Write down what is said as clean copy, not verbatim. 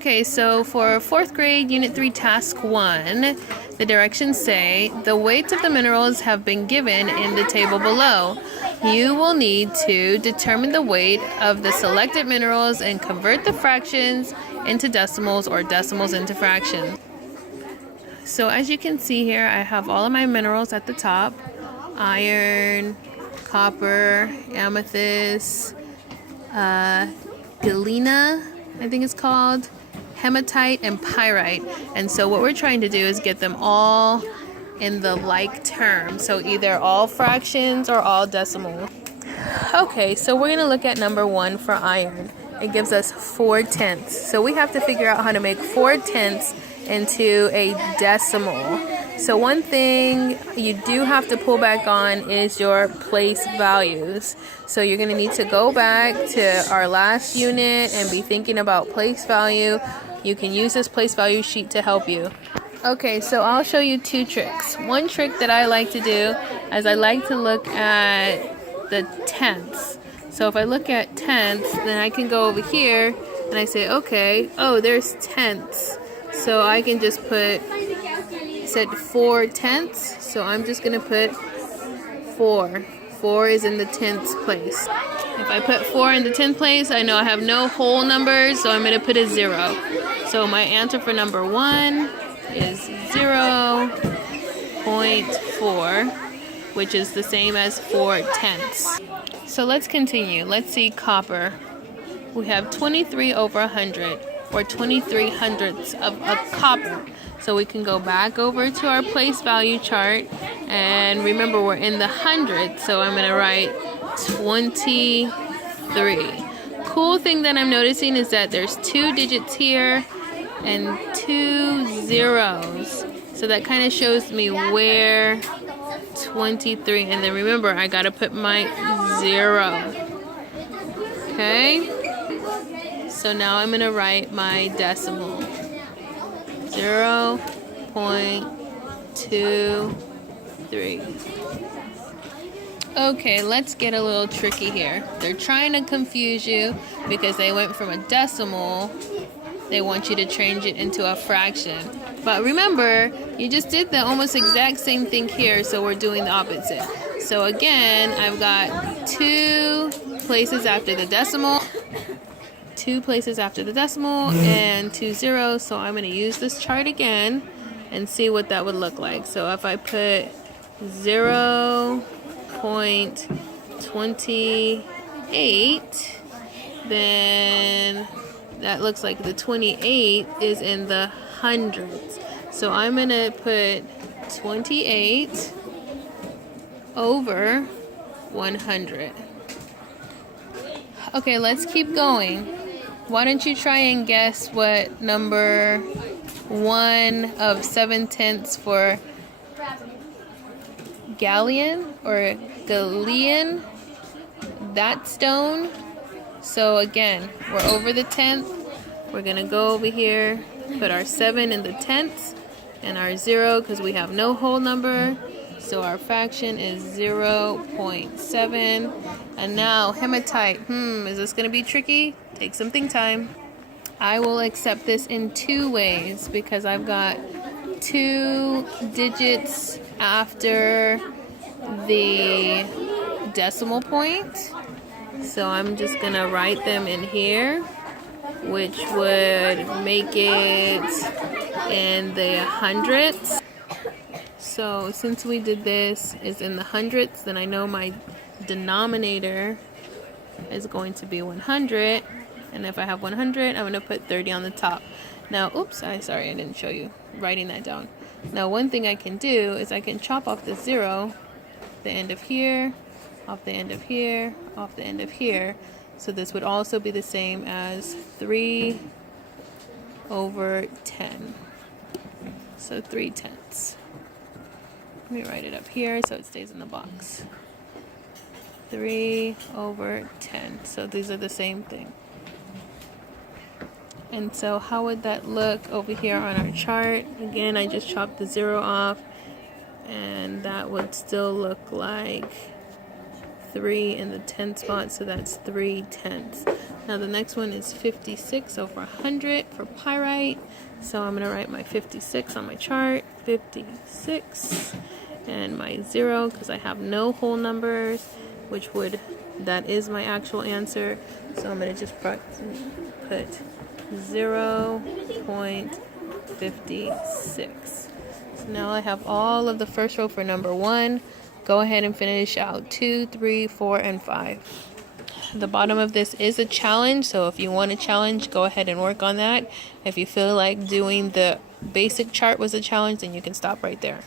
Okay, so for 4th grade, Unit 3, Task 1, the directions say, the weights of the minerals have been given in the table below. You will need to determine the weight of the selected minerals and convert the fractions into decimals or decimals into fractions. So as you can see here, I have all of my minerals at the top. Iron, copper, amethyst, galena, I think it's called, hematite, and pyrite. And so what we're trying to do is get them all in the like term. So either all fractions or all decimals. Okay, so we're going to look at number 1 for iron. It gives us 4/10. So we have to figure out how to make 4/10 into a decimal. So one thing you do have to pull back on is your place values. So you're going to need to go back to our last unit and be thinking about place value. You can use this place value sheet to help you. Okay, so I'll show you 2 tricks. One trick that I like to do is I like to look at the tenths. So if I look at tenths, then I can go over here and I say, okay, oh, there's tenths. So I can just put, said 4/10, so I'm just gonna put 4. 4 is in the 10th place. If I put 4 in the 10th place, I know I have no whole numbers, so I'm gonna put a 0. So my answer for number 1 is 0.4, which is the same as 4/10. So let's continue. Let's see copper. We have 23/100, or 23/100ths of copper. So we can go back over to our place value chart, and remember we're in the hundreds, so I'm gonna write 23. Cool thing that I'm noticing is that there's 2 digits here and 2 zeros. So that kind of shows me where 23, and then remember I gotta put my 0. Okay? So now I'm gonna write my decimal. 0.23. Okay, let's get a little tricky here. They're trying to confuse you because they went from a decimal. They want you to change it into a fraction. But remember, you just did the almost exact same thing here, so we're doing the opposite. So again, I've got 2 places after the decimal. 2 places after the decimal and 2 zeros, so I'm going to use this chart again and see what that would look like. So if I put 0.28, then that looks like the 28 is in the hundreds. So I'm going to put 28 over 100. Okay, let's keep going. Why don't you try and guess what number 1 of 7/10 for galleon or galleon, that stone. So again, we're over the 10th. We're gonna go over here, put our 7 in the 10th and our 0 because we have no whole number. So our fraction is 0.7. And now hematite. Is this going to be tricky? Take some think time. I will accept this in 2 ways because I've got 2 digits after the decimal point. So I'm just going to write them in here, which would make it in the hundredths. So since we did this is in the hundredths, then I know my denominator is going to be 100. And if I have 100, I'm going to put 30 on the top. Now, oops, sorry, I didn't show you writing that down. Now, one thing I can do is I can chop off the 0, the end of here, off the end of here, off the end of here. So this would also be the same as 3/10. So 3/10. Let me write it up here so it stays in the box. 3/10. So these are the same thing. And so how would that look over here on our chart? Again, I just chopped the 0 off, and that would still look like 3 in the 10th spot, so that's 3/10. Now the next one is 56 over 100 for pyrite. So I'm going to write my 56 on my chart. 56 and my 0 because I have no whole numbers, that is my actual answer. So I'm going to just put 0.56. So now I have all of the first row for number 1. Go ahead and finish out 2, 3, 4, and 5. The bottom of this is a challenge, so if you want a challenge, go ahead and work on that. If you feel like doing the basic chart was a challenge, then you can stop right there.